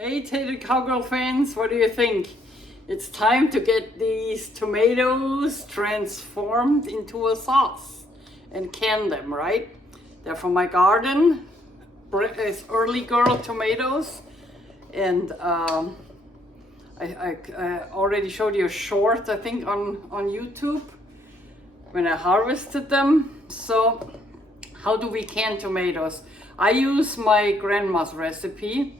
Hey Tater Cowgirl fans, what do you think? It's time to get these tomatoes transformed into a sauce and can them, right? They're from my garden. It's early girl tomatoes, and I already showed you a short, I think, on YouTube when I harvested them. So how do we can tomatoes? I use my grandma's recipe.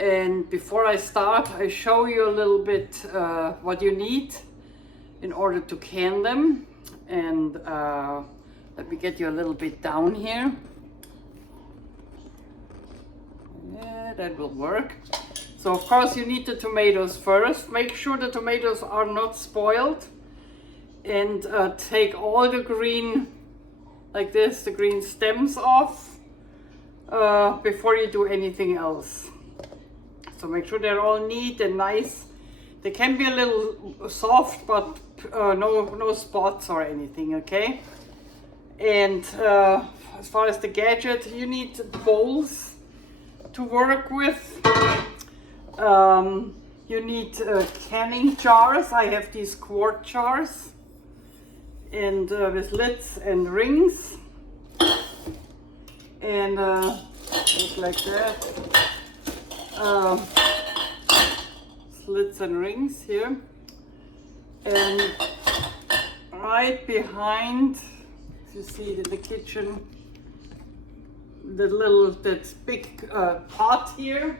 And before I start, I show you a little bit what you need in order to can them. And let me get you a little bit down here. Yeah, that will work. So of course you need the tomatoes first. Make sure the tomatoes are not spoiled. And take all the green, like this, the green stems off before you do anything else. So make sure they're all neat and nice. They can be a little soft, but no spots or anything, okay? And as far as the gadget, you need bowls to work with. You need canning jars. I have these quart jars, and with lids and rings. And just like that. Slits and rings here, and right behind, you see in the kitchen, that big pot here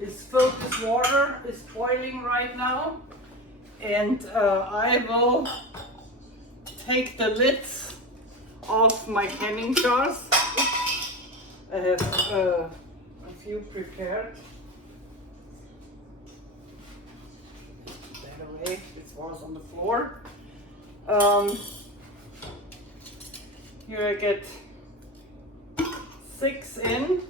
is filled with water, is boiling right now, and I will take the lids off my canning jars. I have a few prepared. Put that away, this was on the floor. Here I get 6 in.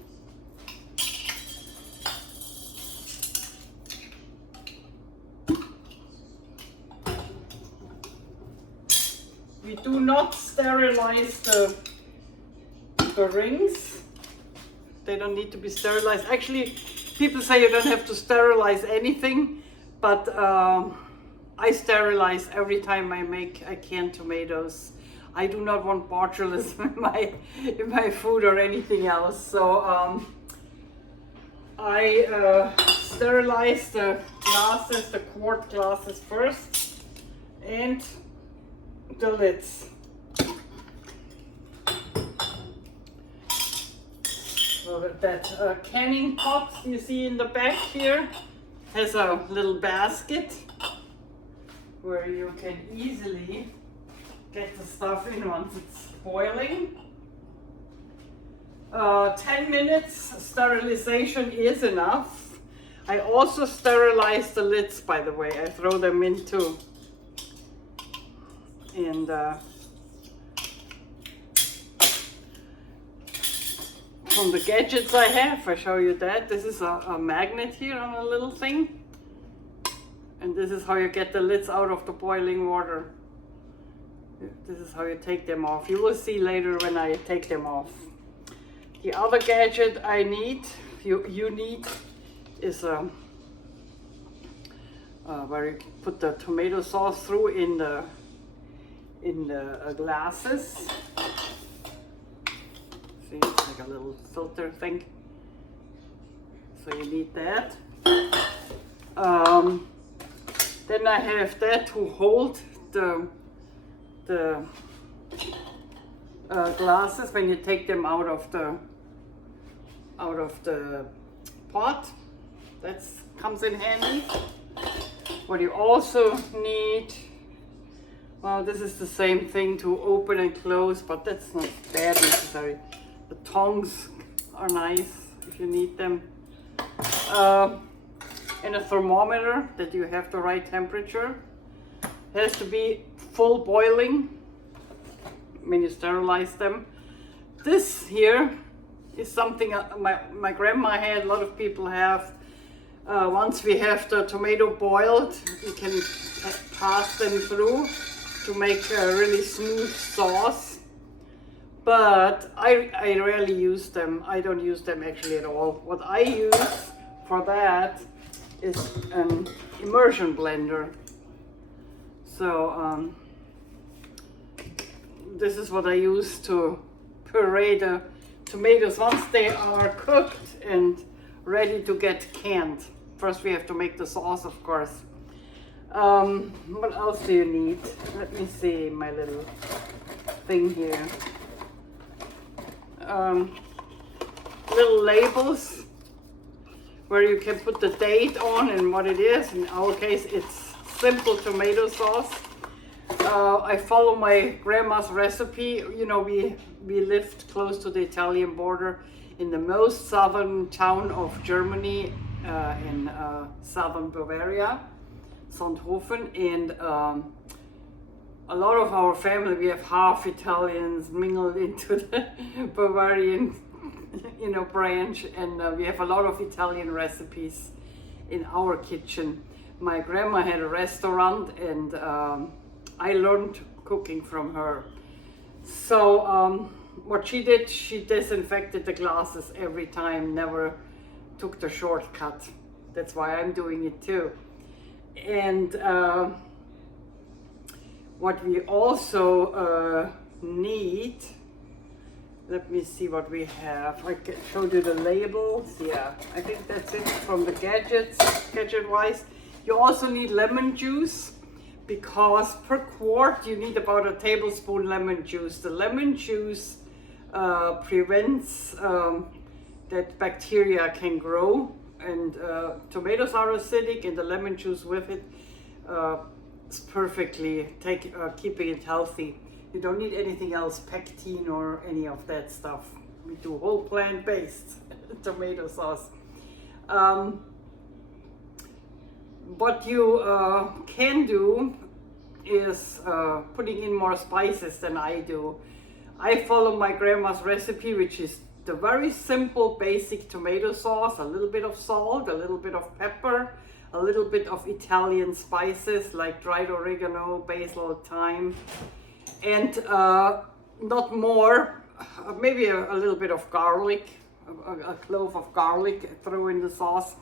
We do not sterilize the rings. They don't need to be sterilized. Actually, people say you don't have to sterilize anything, but I sterilize every time I can tomatoes. I do not want botulism in my food or anything else. So I sterilize the glasses, the quart glasses first, and the lids. So that canning pot you see in the back here has a little basket where you can easily get the stuff in once it's boiling. 10 minutes sterilization is enough. I also sterilize the lids, by the way. I throw them in too. And from the gadgets I have, I show you that. This is a magnet here on a little thing. And this is how you get the lids out of the boiling water. This is how you take them off. You will see later when I take them off. The other gadget I need, you need, is where you put the tomato sauce through in the glasses. See, it's like a little filter thing. So you need that. Then I have that to hold the glasses when you take them out of the pot. That comes in handy. What you also need, well, this is the same thing to open and close, but that's not that necessary. The tongs are nice if you need them. And a thermometer that you have the right temperature. It has to be full boiling when you sterilize them. This here is something my grandma had, a lot of people have. Once we have the tomato boiled, you can pass them through to make a really smooth sauce. but I rarely use them. I don't use them actually at all. What I use for that is an immersion blender. So this is what I use to puree the tomatoes once they are cooked and ready to get canned. First we have to make the sauce, of course. What else do you need? Let me see my little thing here. Little labels where you can put the date on and what it is. In our case, it's simple tomato sauce. I follow my grandma's recipe. You know, we lived close to the Italian border in the most southern town of Germany, in southern Bavaria, Sonthofen, and a lot of our family, we have half Italians mingled into the Bavarian, you know, branch, and we have a lot of Italian recipes in our kitchen. My grandma had a restaurant, and I learned cooking from her. So what she did, she disinfected the glasses every time, never took the shortcut. That's why I'm doing it too. And what we also need, let me see what we have. I showed you the labels. Yeah, I think that's it from the gadget wise. You also need lemon juice, because per quart you need about a tablespoon lemon juice. The lemon juice prevents that bacteria can grow, and tomatoes are acidic, and the lemon juice with it is perfectly keeping it healthy. You don't need anything else, pectin or any of that stuff. We do whole plant-based tomato sauce. What you can do is putting in more spices than I do. I follow my grandma's recipe, which is the very simple basic tomato sauce, a little bit of salt, a little bit of pepper, a little bit of Italian spices like dried oregano, basil, thyme, and not more, maybe a little bit of garlic, a clove of garlic, throw in the sauce,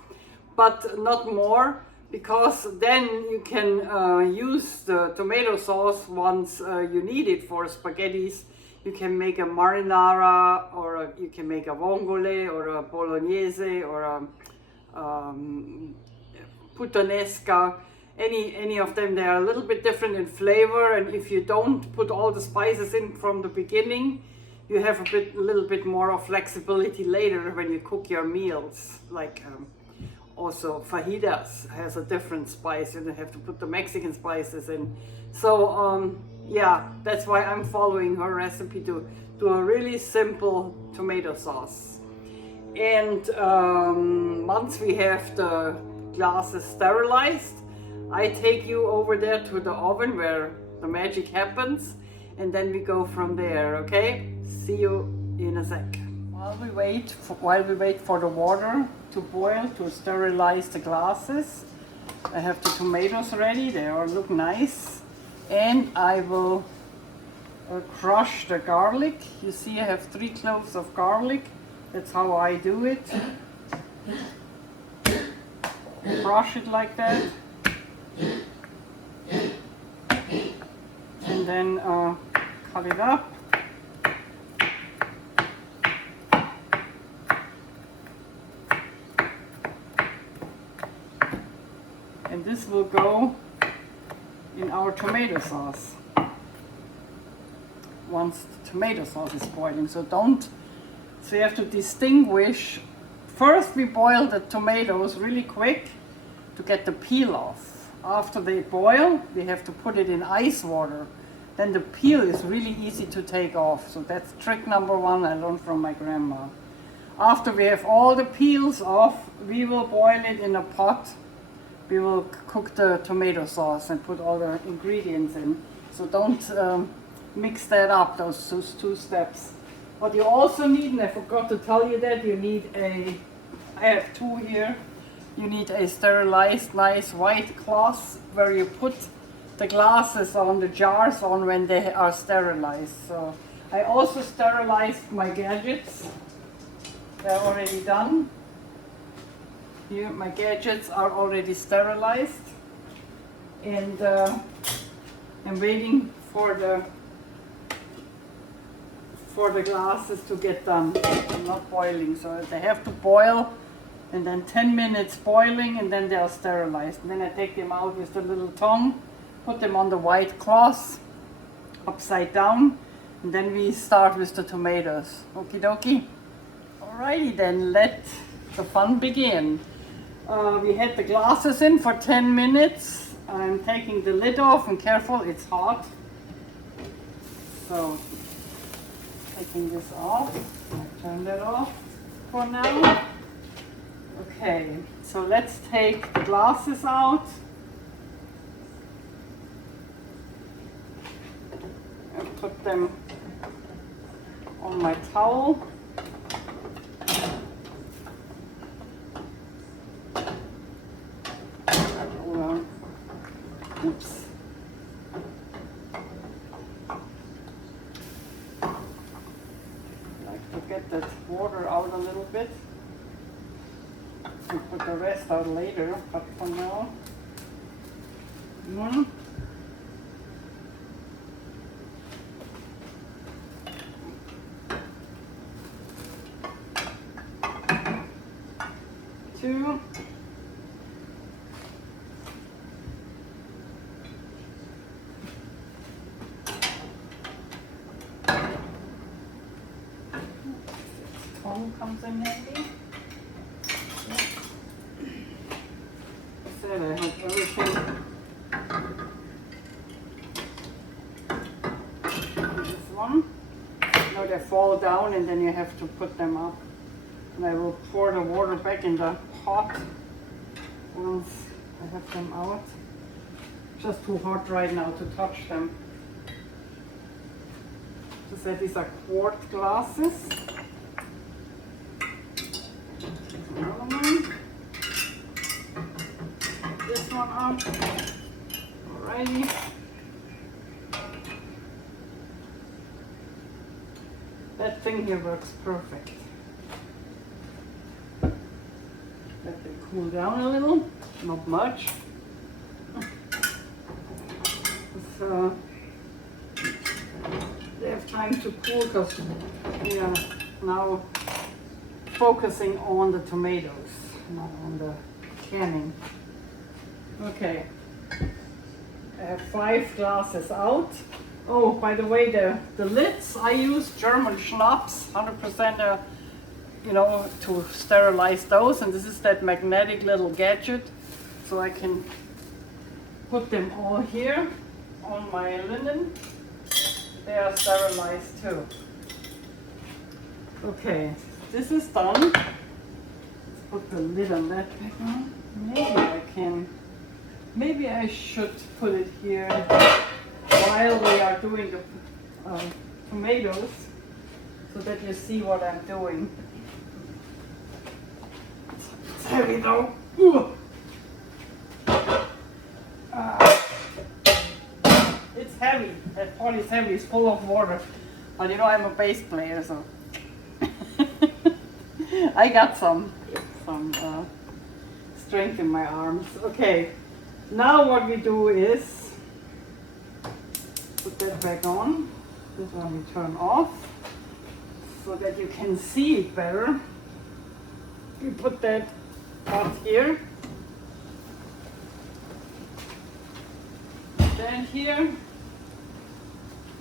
but not more, because then you can use the tomato sauce once you need it for spaghettis. You can make a marinara, or you can make a vongole, or a bolognese, or a putanesca. Any of them, they are a little bit different in flavor, and if you don't put all the spices in from the beginning, you have a little bit more of flexibility later when you cook your meals. Like also fajitas has a different spice, and you have to put the Mexican spices in. So yeah, that's why I'm following her recipe to do a really simple tomato sauce. And once we have the glasses sterilized, I take you over there to the oven where the magic happens, and then we go from there, okay? See you in a sec. While we wait for the water to boil to sterilize the glasses, I have the tomatoes ready. They all look nice. And I will crush the garlic. You see I have 3 cloves of garlic. That's how I do it. Crush it like that. And then cut it up. And this will go in our tomato sauce once the tomato sauce is boiling. So you have to distinguish. First we boil the tomatoes really quick to get the peel off. After they boil, we have to put it in ice water. Then the peel is really easy to take off. So that's trick number 1 I learned from my grandma. After we have all the peels off, we will boil it in a pot. We will cook the tomato sauce and put all the ingredients in. So don't mix that up, those 2 steps. What you also need, and I forgot to tell you that, I have 2 here. You need a sterilized, nice white cloth where you put the glasses on, the jars on when they are sterilized. So I also sterilized my gadgets. They're already done. Here, my gadgets are already sterilized. And I'm waiting for the glasses to get done. I'm not boiling, so they have to boil, and then 10 minutes boiling, and then they are sterilized. And then I take them out with the little tongue, put them on the white cloth, upside down, and then we start with the tomatoes. Okie dokie. Alrighty then, let the fun begin. We had the glasses in for 10 minutes. I'm taking the lid off, and careful, it's hot. So, taking this off. I turn that off for now. Okay, so let's take the glasses out. And put them on my towel. Oops. I like to get that water out a little bit and put the rest out later, but for now, one, two, comes in handy. I said I have everything. This one. No, they fall down and then you have to put them up. And I will pour the water back in the pot once I have them out. Just too hot right now to touch them. Just said these are quart glasses. This one up. Alrighty. That thing here works perfect. Let them cool down a little, not much. So they have time to cool because we are now focusing on the tomatoes, not on the canning. Okay, I have 5 glasses out. Oh, by the way, the lids, I use German Schnaps, 100% you know, to sterilize those, and this is that magnetic little gadget, so I can put them all here on my linen. They are sterilized too. Okay, this is done. Let's put the lid on that back on. Maybe I should put it here while we are doing the tomatoes, so that you see what I'm doing. It's heavy though. It's heavy. That pot is heavy. It's full of water. But you know I'm a bass player, so I got some strength in my arms. Okay. Now what we do is put that back on. This one we turn off so that you can see it better. We put that pot here. Put that here.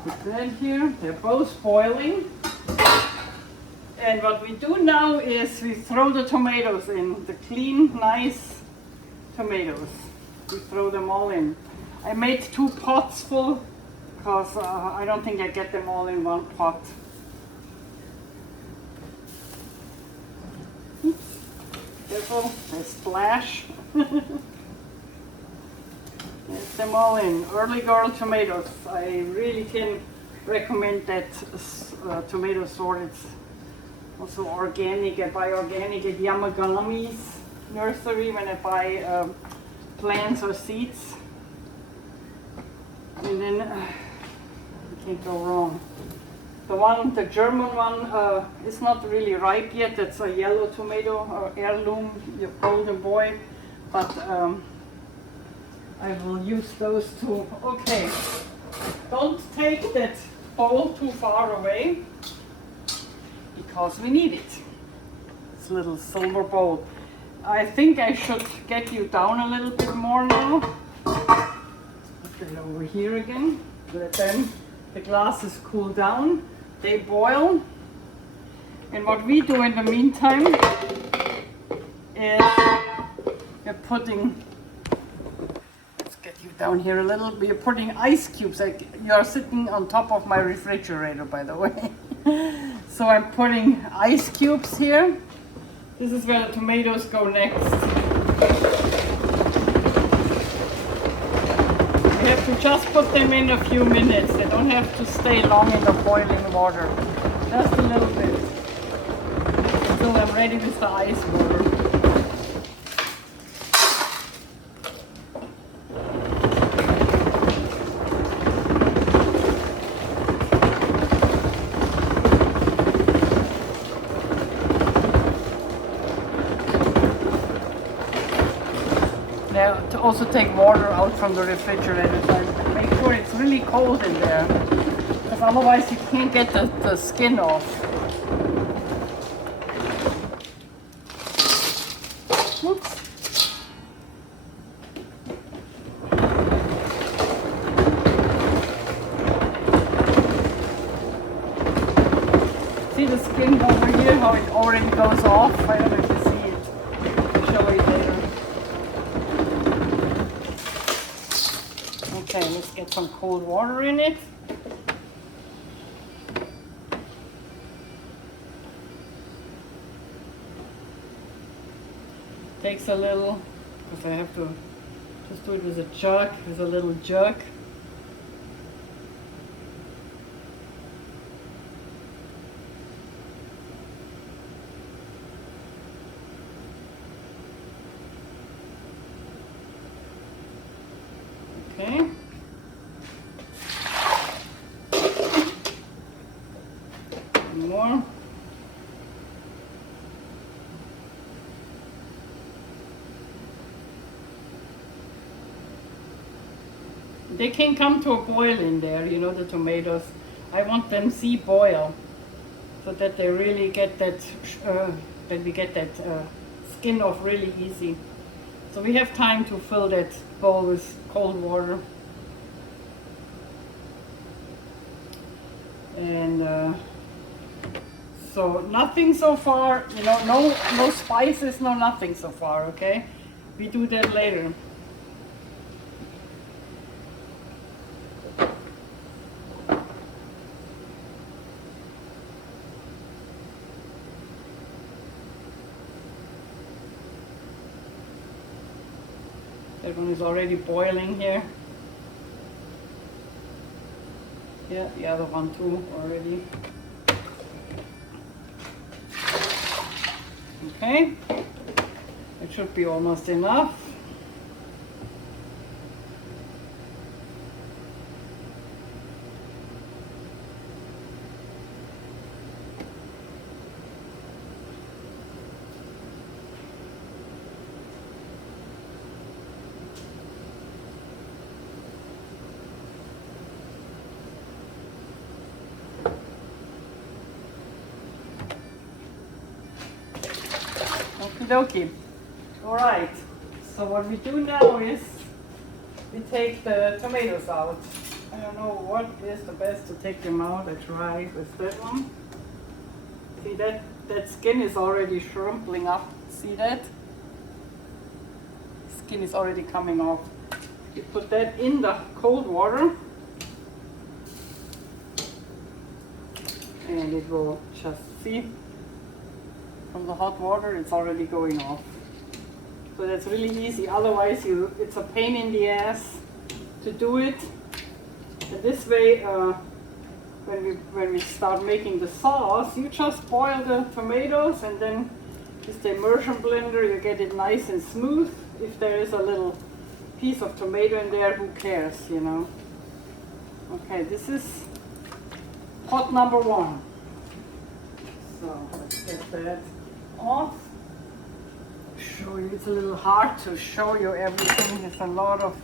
Put that here. They're both boiling. And what we do now is we throw the tomatoes in, the clean, nice tomatoes. We throw them all in. I made 2 pots full because I don't think I get them all in one pot. Oops. Careful, they splash. Get them all in. Early girl tomatoes. I really can recommend that tomato sort. It's also organic. I buy organic at Yamagami's nursery when I buy plants or seeds, and then you can't go wrong. The German one is not really ripe yet. That's a yellow tomato, heirloom, your golden boy. But I will use those two. Okay, don't take that bowl too far away because we need it. This little silver bowl. I think I should get you down a little bit more now. Put it over here again. Let them, the glasses cool down. They boil. And what we do in the meantime is we're putting, let's get you down here a little. We're putting ice cubes. You're sitting on top of my refrigerator, by the way. So I'm putting ice cubes here. This is where the tomatoes go next. We have to just put them in a few minutes. They don't have to stay long in the boiling water. Just a little bit. Until I'm ready with the ice water. To also take water out from the refrigerator, so make sure it's really cold in there, because otherwise you can't get the skin off. Oops. See the skin over here, how it already goes off? I don't know if you see it. I'll show you later. Okay, let's get some cold water in it. Takes a little, because I have to just do it with a jug, with a little jug. Okay. More. They can come to a boil in there, you know, the tomatoes. I want them boil, so that they really get that, that we get that skin off really easy. So we have time to fill that bowl with cold water. And so nothing so far, you know, no spices, no nothing so far, okay? We do that later. That one is already boiling here. Yeah, the other one too already. Okay, it should be almost enough. Okie. All right, so what we do now is we take the tomatoes out. I don't know what is the best to take them out. I try with that one. See that skin is already shrimpling up. See that? Skin is already coming off. You put that in the cold water and it will just see. From the hot water, it's already going off. So that's really easy. Otherwise, it's a pain in the ass to do it. And this way, when we start making the sauce, you just boil the tomatoes and then with the immersion blender, you get it nice and smooth. If there is a little piece of tomato in there, who cares, you know? Okay, this is pot number 1. So let's get that off. Show you, it's a little hard to show you everything. There's a lot of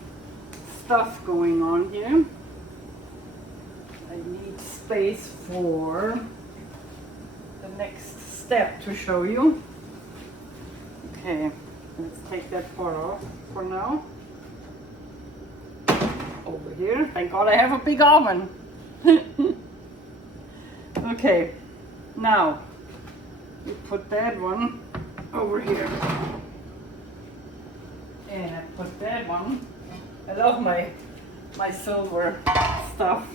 stuff going on here. I need space for the next step to show you. Okay, let's take that part off for now. Over here. Thank God I have a big oven. Okay, now we put that one over here. And I put that one. I love my silver stuff.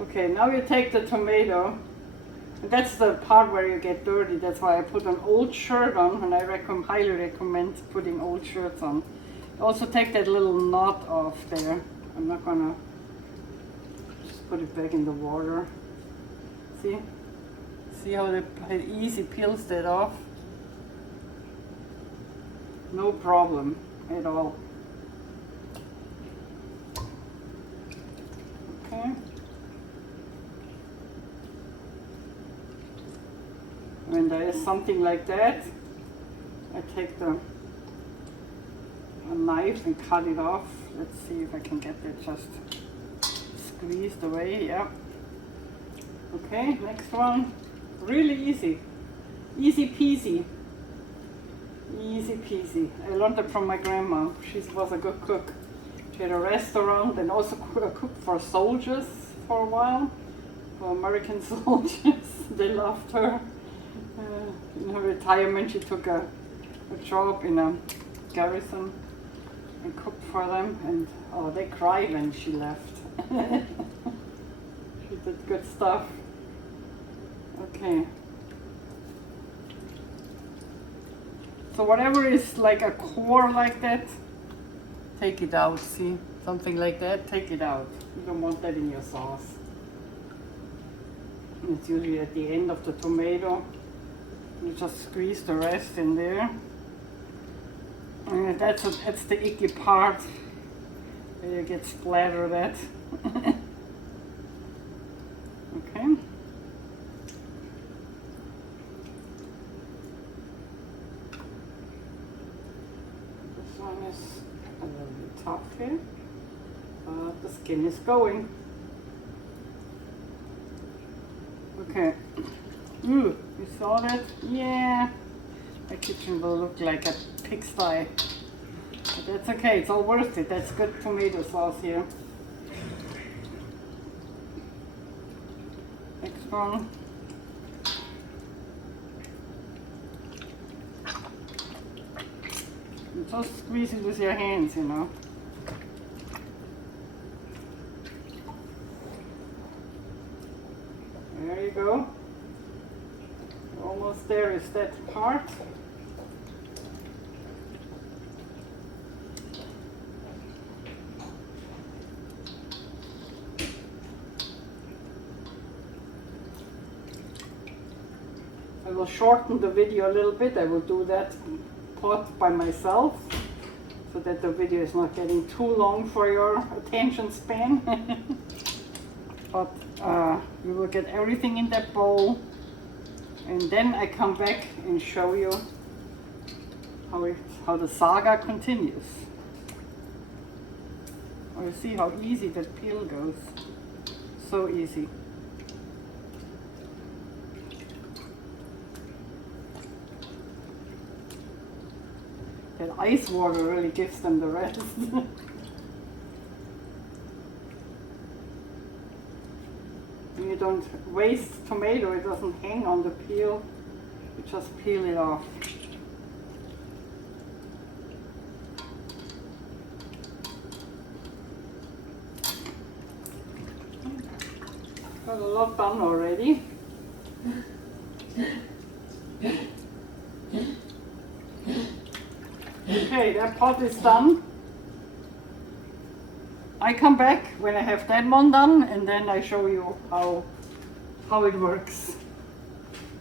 Okay, now you take the tomato. And that's the part where you get dirty. That's why I put an old shirt on, and I highly recommend putting old shirts on. Also take that little knot off there. I'm not gonna just put it back in the water. See? See how it easy peels that off? No problem at all. Okay. When there is something like that, I take a knife and cut it off. Let's see if I can get it just squeezed away. Yeah. Okay, next one. Really easy. Easy peasy. Easy peasy. I learned it from my grandma. She was a good cook. She had a restaurant and also cooked for soldiers for a while. For American soldiers. They loved her. In her retirement, she took a job in a garrison and cooked for them, and oh, they cried when she left. She did good stuff. Okay. So whatever is like a core like that, take it out. See, something like that, take it out. You don't want that in your sauce. And it's usually at the end of the tomato. You just squeeze the rest in there. And that's the icky part. Where you get splattered at. Okay. This one is a little bit tough here. The skin is going. Okay. Ooh, you saw that? Yeah. My kitchen will look like a pigsty. But that's okay, it's all worth it. That's good tomato sauce here. Next one. You just squeeze it with your hands, you know. There you go. Almost there is that part. I will shorten the video a little bit. I will do that pot by myself so that the video is not getting too long for your attention span. But we will get everything in that bowl. And then I come back and show you how the saga continues. Oh, you see how easy that peel goes. So easy. That ice water really gives them the rest. You don't waste tomato, it doesn't hang on the peel, you just peel it off. Got a lot done already. Okay, that pot is done. I come back when I have that one done, and then I show you how it works.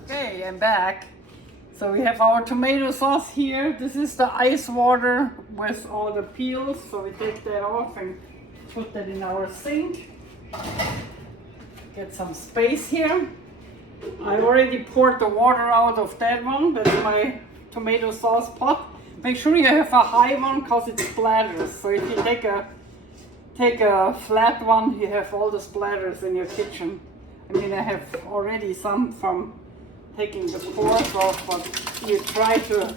Okay, I'm back. So we have our tomato sauce here. This is the ice water with all the peels. So we take that off and put that in our sink. get some space here. I already poured the water out of that one. That's my tomato sauce pot. Make sure you have a high one because it splatters. So if you take a flat one, you have all the splatters in your kitchen. I mean, I have already some from taking the pores off, but you try to,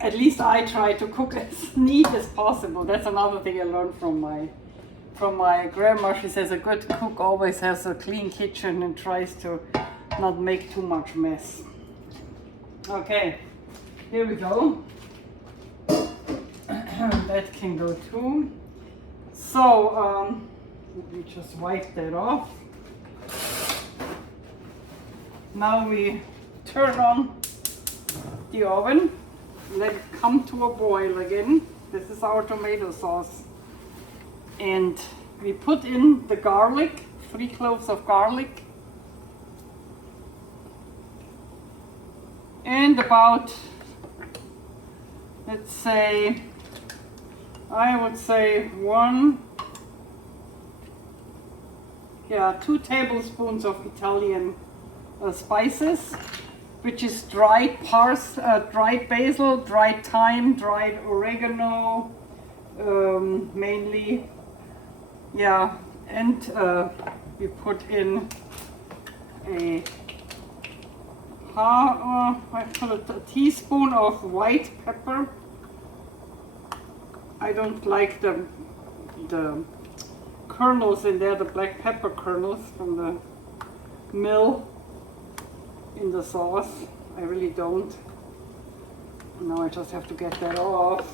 at least I try to cook as neat as possible. That's another thing I learned from my grandma. She says a good cook always has a clean kitchen and tries to not make too much mess. Okay, here we go. That can go too. So let me just wipe that off. Now we turn on the oven, let it come to a boil again. This is our tomato sauce. And we put in the garlic, 3 cloves of garlic. And about, let's say, I would say 2 tablespoons of Italian spices, which is dried basil, dried thyme, dried oregano, mainly. Yeah, and we put in a teaspoon of white pepper. I don't like the kernels in there, the black pepper kernels from the mill in the sauce. I really don't. Now I just have to get that off.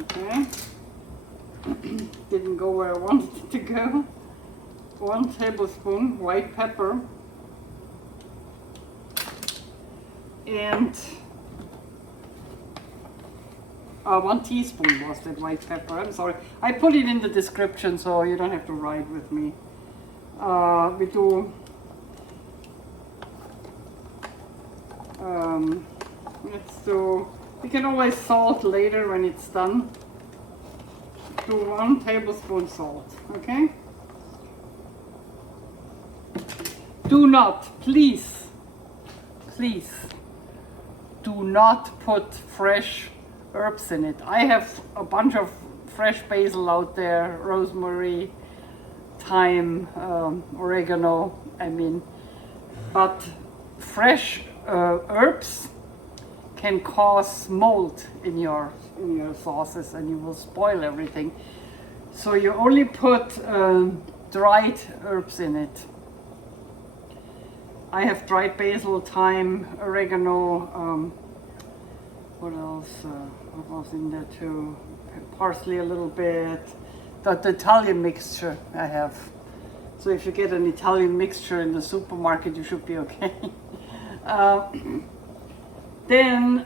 Okay. Didn't go where I wanted it to go. 1 tablespoon white pepper. And 1 teaspoon was that white pepper. I'm sorry. I put it in the description so you don't have to write with me. We do we can always salt later when it's done. Do 1 tablespoon salt, okay? Do not, please, do not put fresh herbs in it. I have a bunch of fresh basil out there, rosemary, thyme, oregano, I mean, but fresh herbs can cause mold in your sauces and you will spoil everything. So you only put dried herbs in it. I have dried basil, thyme, oregano, what else? What was in there too? Parsley a little bit. The Italian mixture I have. So if you get an Italian mixture in the supermarket, you should be okay. Then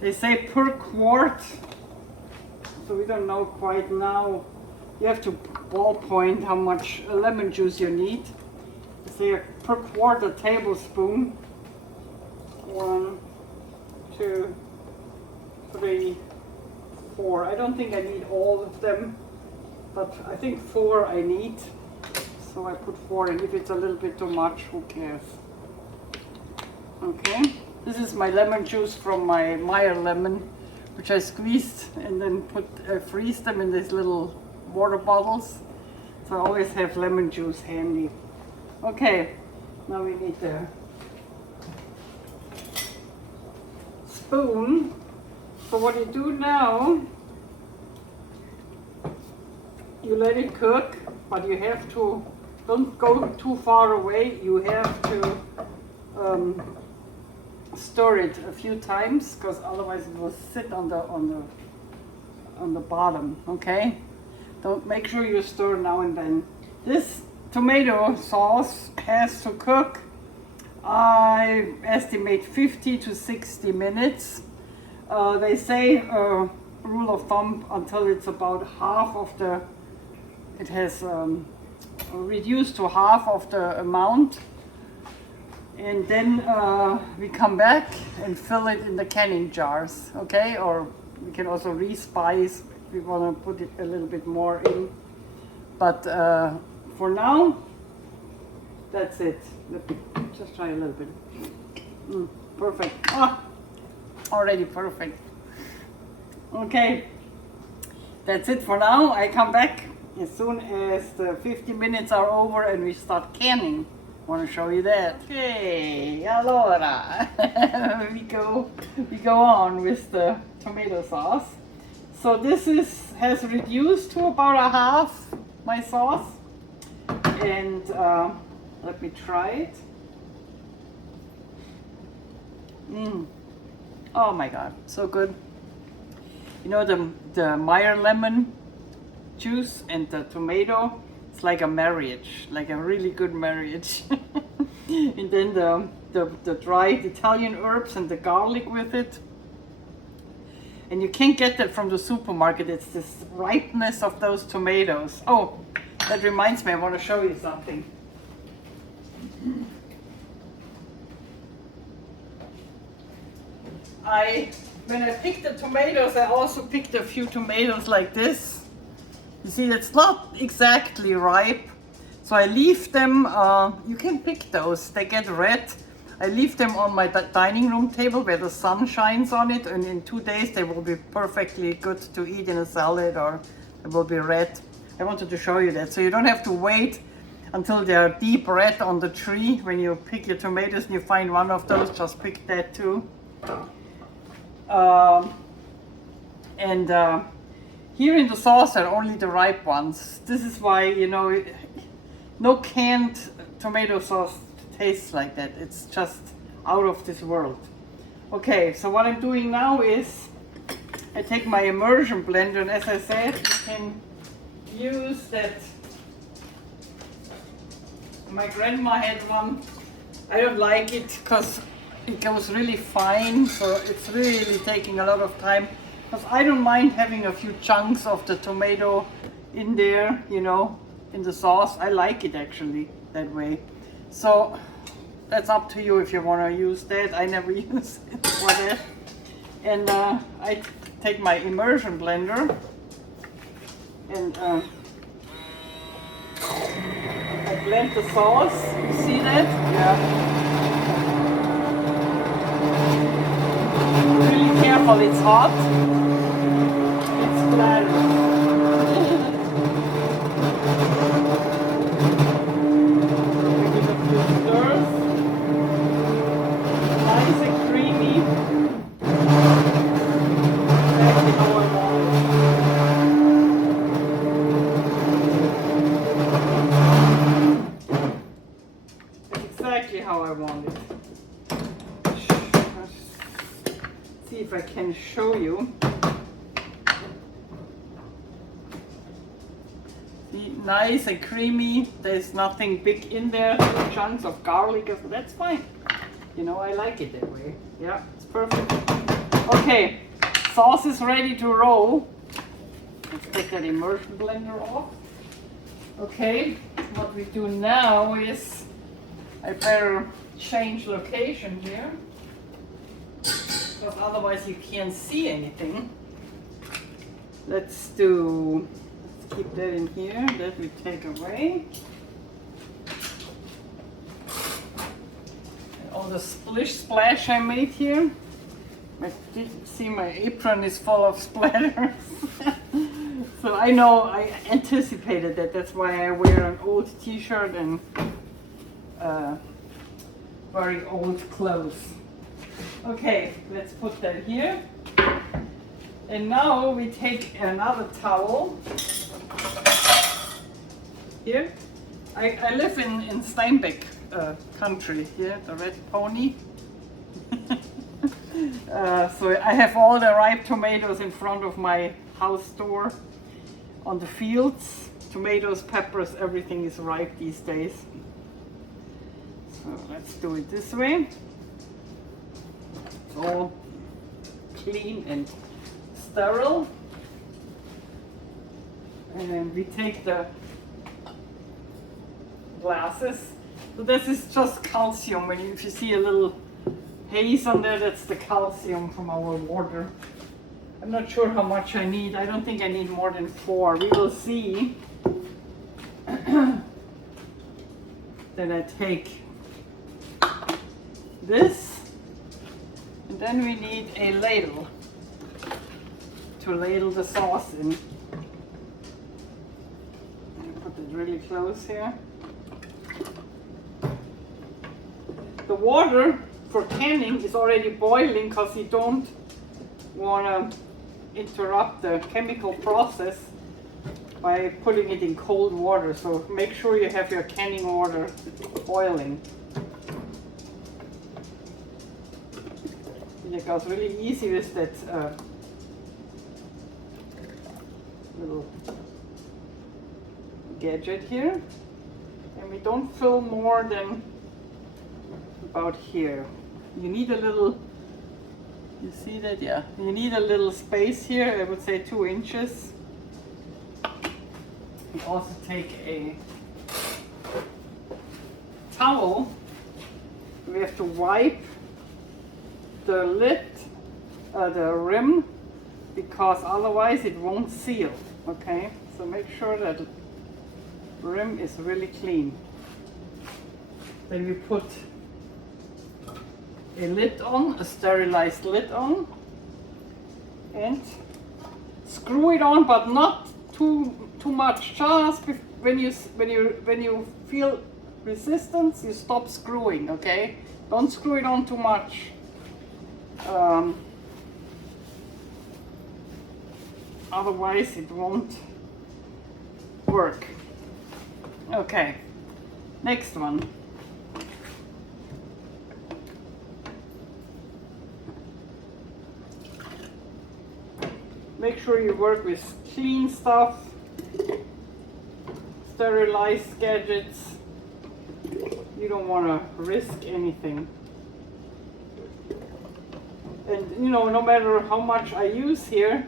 they say per quart, so we don't know quite now. You have to ballpoint how much lemon juice you need. They say per quart a tablespoon. 1, 2, 3, 4. I don't think I need all of them, but I think 4 I need. So I put 4 in. If it's a little bit too much, who cares? Okay, this is my lemon juice from my Meyer lemon, which I squeezed and then freeze them in these little water bottles. So I always have lemon juice handy. Okay, now we need the spoon. So what you do now, you let it cook, but you have to, don't go too far away. You have to stir it a few times, because otherwise it will sit on the bottom. Okay, don't make sure you stir now and then. This tomato sauce has to cook, I estimate 50 to 60 minutes. They say rule of thumb until it's about half of the, it has reduced to half of the amount. And then we come back and fill it in the canning jars, okay? Or we can also re-spice We want to put it a little bit more in. But for now, that's it. Let me just try a little bit. Perfect. Ah, already perfect. Okay, that's it for now. I come back as soon as the 50 minutes are over and we start canning. I want to show you that. Okay, allora, we go on with the tomato sauce. So this has reduced to about a half my sauce, and let me try it. Oh my God, so good. You know, the Meyer lemon juice and the tomato, it's like a marriage, like a really good marriage. And then the dried Italian herbs and the garlic with it. And you can't get that from the supermarket. It's this ripeness of those tomatoes. Oh, that reminds me, I want to show you something. When I picked the tomatoes, I also picked a few tomatoes like this. You see, it's not exactly ripe. So I leave them, you can pick those, they get red. I leave them on my dining room table where the sun shines on it, and in 2 days they will be perfectly good to eat in a salad, or they will be red. I wanted to show you that, so you don't have to wait until they are deep red on the tree. When you pick your tomatoes and you find one of those, just pick that too. Here in the sauce are only the ripe ones. This is why, you know, no canned tomato sauce tastes like that. It's just out of this world. Okay, so what I'm doing now is I take my immersion blender, and as I said, you can use that. My grandma had one. I don't like it because it goes really fine, so it's really taking a lot of time. Because I don't mind having a few chunks of the tomato in there, you know, in the sauce. I like it actually that way. So that's up to you if you want to use that. I never use it for that. And I take my immersion blender and I blend the sauce. You see that? Yeah. Really careful, it's hot. It's splattering. Nice and creamy. Exactly how I want it. It's exactly how I want it. Let's see if I can show you. See, nice and creamy. There's nothing big in there. Chunks of garlic, that's fine. You know, I like it that way. Yeah, it's perfect. Okay, sauce is ready to roll. Let's take that immersion blender off. Okay, what we do now is I better change location here, because otherwise you can't see anything. Let's keep that in here. That we take away. All the splash I made here. I didn't see my apron is full of splatters. So I know I anticipated that. That's why I wear an old t-shirt and very old clothes. Okay, let's put that here. And now we take another towel. Here. I live in Steinbeck country here, the red pony. So I have all the ripe tomatoes in front of my house door on the fields. Tomatoes, peppers, everything is ripe these days. So let's do it this way. It's all clean and sterile. And we take the glasses. So this is just calcium. If you see a little haze on there, that's the calcium from our water. I'm not sure how much I need. I don't think I need more than 4. We will see. Then I take this, and then we need a ladle to ladle the sauce in. Put it really close here. The water for canning is already boiling because you don't want to interrupt the chemical process by putting it in cold water. So make sure you have your canning water boiling. It goes really easy with that little gadget here. And we don't fill more than about here. You need a little, you see that? Yeah. You need a little space here, I would say 2 inches. You also take a towel. We have to wipe the lid, the rim, because otherwise it won't seal, okay? So make sure that the rim is really clean. Then we put a lid on, a sterilized lid on, and screw it on, but not too much. Just when you feel resistance, you stop screwing. Okay, don't screw it on too much. Otherwise, it won't work. Okay, next one. Make sure you work with clean stuff, sterilized gadgets. You don't want to risk anything. And you know, no matter how much I use here,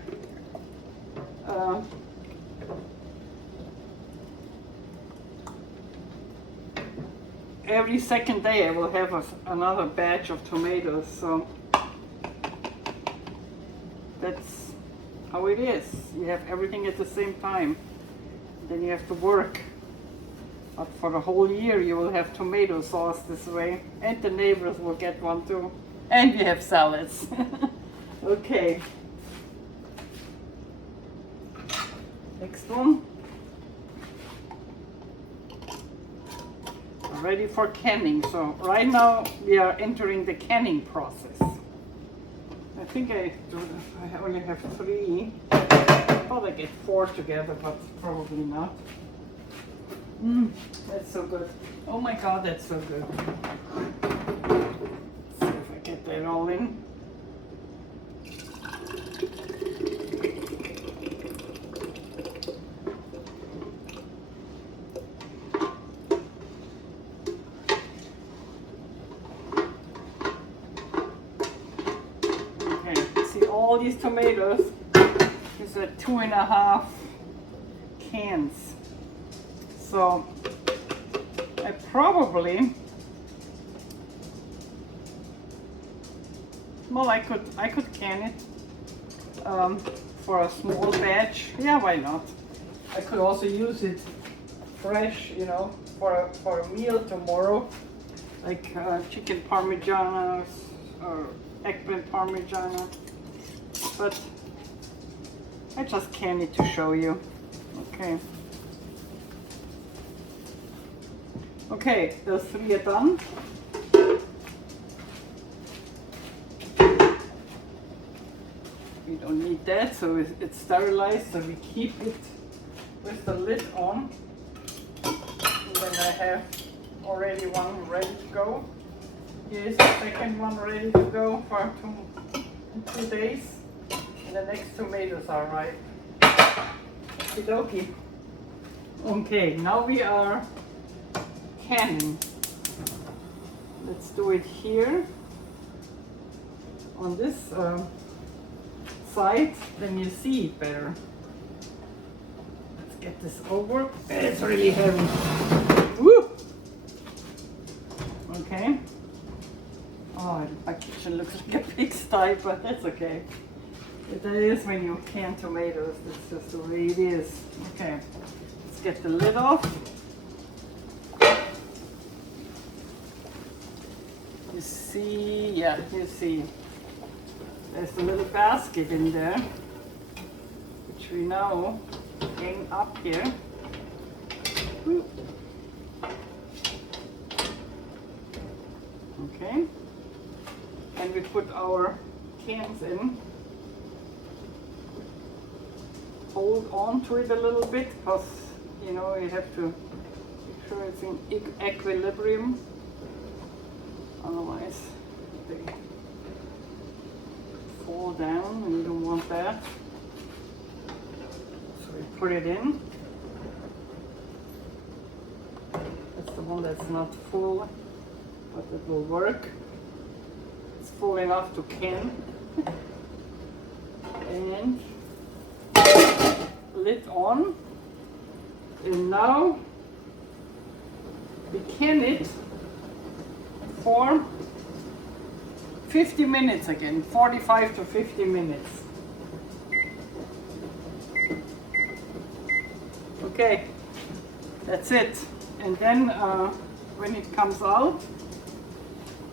every second day I will have another batch of tomatoes. So that's how it is. You have everything at the same time. Then you have to work. But for the whole year you will have tomato sauce this way. And the neighbors will get one too. And we have salads. Okay. Next one. Ready for canning. So right now we are entering the canning process. I think I only have 3. I thought I get 4 together, but probably not. That's so good. Oh my God, that's so good. Let's see if I get that all in. All these tomatoes is at 2.5 cans. So I probably, well, I could can it for a small batch. Yeah, why not? I could also use it fresh, you know, for a meal tomorrow, like chicken parmigiana or eggplant parmigiana. But I just can it to show you. Okay. Okay, those 3 are done. We don't need that, so it's sterilized, so we keep it with the lid on. And then I have already one ready to go. Here's the second one ready to go for 2 days. And the next tomatoes are ripe. Okie-dokie. Okay, now we are canning. Let's do it here on this side, then you see it better. Let's get this over. It's really heavy. Woo! Okay. Oh, my kitchen looks like a pigsty, but that's okay. It is when you can tomatoes, that's just the way it is. Okay, let's get the lid off. You see, yeah, you see, there's a little basket in there, which we now hang up here. Okay, and we put our cans in. Hold on to it a little bit, because you know you have to make sure it's in equilibrium, otherwise they fall down and you don't want that. So we put it in. That's the one that's not full, but it will work. It's full enough to can. And lid on. And now we can it for 50 minutes again, 45 to 50 minutes. Okay, that's it. And then when it comes out,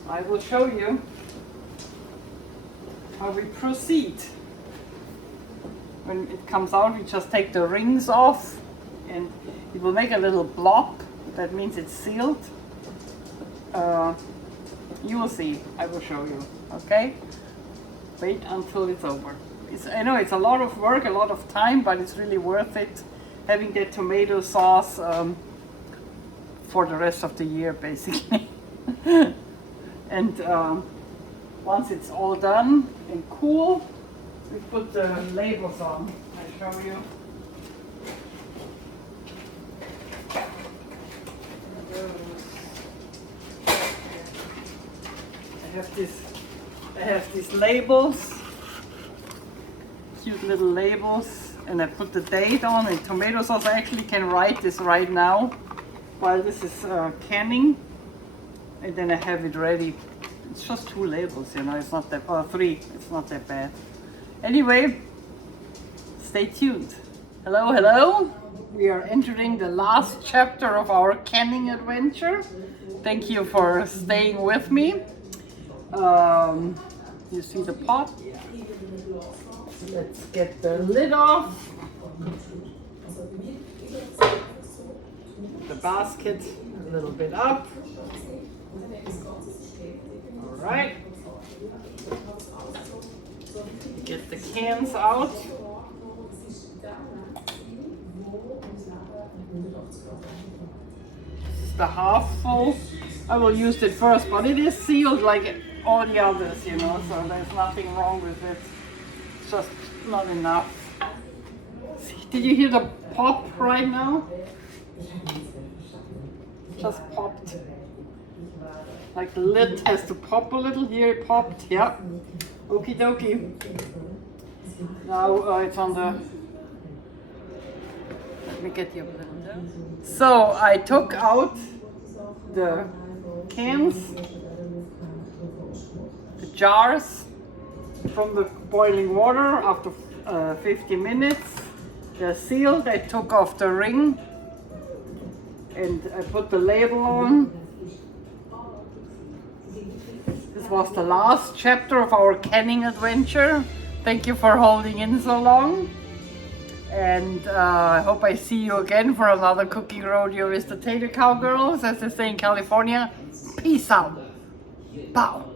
I will show you how we proceed. When it comes out, we just take the rings off and it will make a little blob. That means it's sealed. You will see, I will show you, okay? Wait until it's over. I know it's a lot of work, a lot of time, but it's really worth it having that tomato sauce for the rest of the year, basically. And once it's all done and cool, we put the labels on. I show you. I have these labels, cute little labels, and I put the date on. And tomato sauce, I actually can write this right now while this is canning, and then I have it ready. It's just 2 labels, you know, it's not that, or 3, it's not that bad. Anyway, stay tuned. Hello, hello. We are entering the last chapter of our canning adventure. Thank you for staying with me. You see the pot? Let's get the lid off. The basket a little bit up. All right. Get the cans out. This is the half full. I will use it first, but it is sealed like all the others, you know, so there's nothing wrong with it. It's just not enough. See, did you hear the pop right now? Just popped. Like the lid has to pop a little. Here it popped, yeah. Okie dokie. Now it's on the... Let me get you a little. So I took out the cans, the jars from the boiling water after 50 minutes. They're sealed. I took off the ring and I put the label on. This was the last chapter of our canning adventure. Thank you for holding in so long. And I hope I see you again for another cooking rodeo with the Tater Cowgirls, as they say in California. Peace out. Pow.